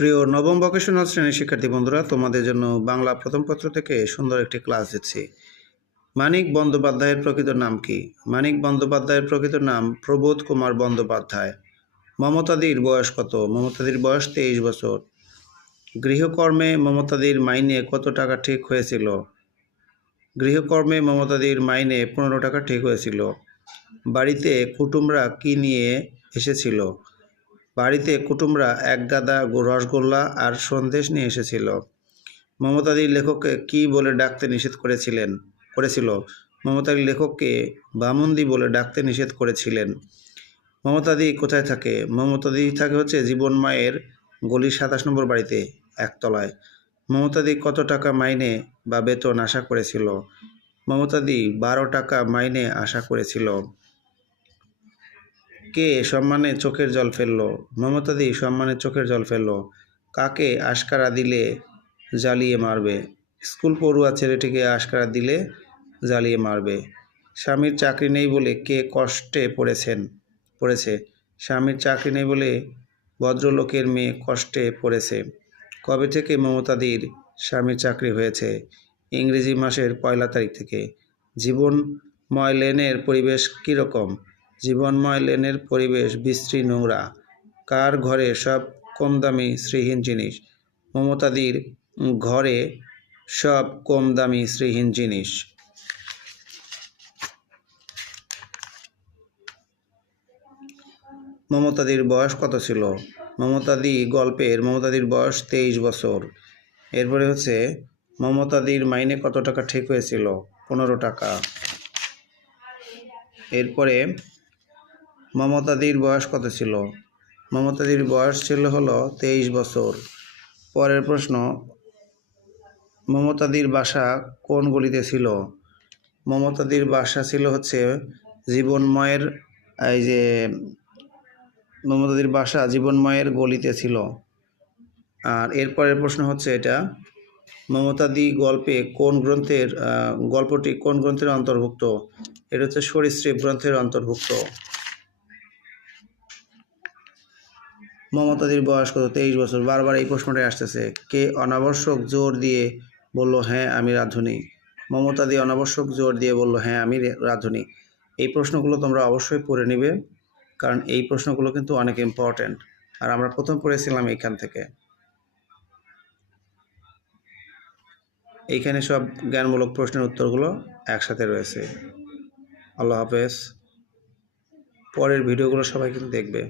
প্রিয় নবম ভোকেশনাল শ্রেণীর শিক্ষার্থী বন্ধুরা, তোমাদের জন্য বাংলা প্রথম পত্র থেকে সুন্দর একটি ক্লাস দিচ্ছি। মানিক বন্দ্যোপাধ্যায়ের প্রকৃত নাম কি? মানিক বন্দ্যোপাধ্যায়ের প্রকৃত নাম প্রবোধ কুমার বন্দ্যোপাধ্যায়। মমতাদির বয়স কত? মমতাদির বয়স 23 বছর। গৃহকর্মে মমতাদির মাইনে কত টাকা ঠিক হয়েছিল? গৃহকর্মে মমতাদির মাইনে 15 টাকা ঠিক হয়েছিল। বাড়িতে কুটুমরা কি নিয়ে এসেছিল? বাড়িতে কুটুমরা এক গাদা রসগোল্লা আর সন্দেশ নিয়ে এসেছিল। মমতাদি লেখককে কি বলে ডাকতে নিষেধ করেছিল? মমতাদি লেখককে বামুন্দি বলে ডাকতে নিষেধ করেছিলেন। মমতাদি কোথায় থাকে? মমতাদি থাকে জীবন মায়ের গলির 27 নম্বর বাড়িতে, একতলায়। মমতাদি কত টাকা মাইনে বা বেতন আশা করেছিল? মমতাদি 12 টাকা মাইনে আশা করেছিল। কে সম্মানে চোখের জল ফেলল? মমতাদি সম্মানে চোখের জল ফেলল। কাকে আশকারা দিলে জ্বালিয়ে মারবে? স্কুল পড়ুয়া ছেলেটিকে আশকারা দিলে জ্বালিয়ে মারবে। স্বামীর চাকরি নেই বলে কে কষ্টে পড়েছে? স্বামীর চাকরি নেই বলে ভদ্রলোকের মেয়ে কষ্টে পড়েছে। কবে থেকে মমতাদির স্বামীর চাকরি হয়েছে? ইংরেজি মাসের 1 তারিখ থেকে। জীবনময় লেনের পরিবেশ কীরকম? জীবনময় লেনের পরিবেশ বিশ্রী, নোংরা। কার ঘরে সব কম দামি শ্রীহীন জিনিস? মমতাদির ঘরে সব কম দামি শ্রীহীন জিনিস। মমতাদির বয়স কত ছিল? মমতাদি গল্পের মমতাদির বয়স 23 বছর। এরপরে মমতাদির মাইনে কত টাকা ঠিক হয়েছিল? 15 টাকা। এরপরে মমতাদির বয়স কত ছিল? মমতাদির বয়স ছিল 23 বছর। পরের প্রশ্ন, মমতাদির বাসা কোন গলিতে ছিল? মমতাদির বাসা ছিল জীবনময়ের মমতাদির বাসা জীবনময়ের গলিতে ছিল। আর এরপরের প্রশ্ন এটা, মমতাদি গল্পটি কোন গ্রন্থের অন্তর্ভুক্ত? এটা সরীসৃপ গ্রন্থের অন্তর্ভুক্ত। মমতাদির বয়স কত? 23 বছর। বারবার এই প্রশ্নটাই আসতেছে। কে অনাবশ্যক জোর দিয়ে বলল, হ্যাঁ আমি রাঁধুনি? মমতাদি অনাবশ্যক জোর দিয়ে বলল, হ্যাঁ আমি রাঁধুনি। এই প্রশ্নগুলো তোমরা অবশ্যই পড়ে নিবে, কারণ এই প্রশ্নগুলো কিন্তু অনেক ইম্পর্ট্যান্ট। আর আমরা প্রথম পড়েছিলাম এইখান থেকে। এইখানে সব জ্ঞানমূলক প্রশ্নের উত্তরগুলো একসাথে রয়েছে। আল্লাহ হাফেজ। পরের ভিডিওগুলো সবাই কিন্তু দেখবে।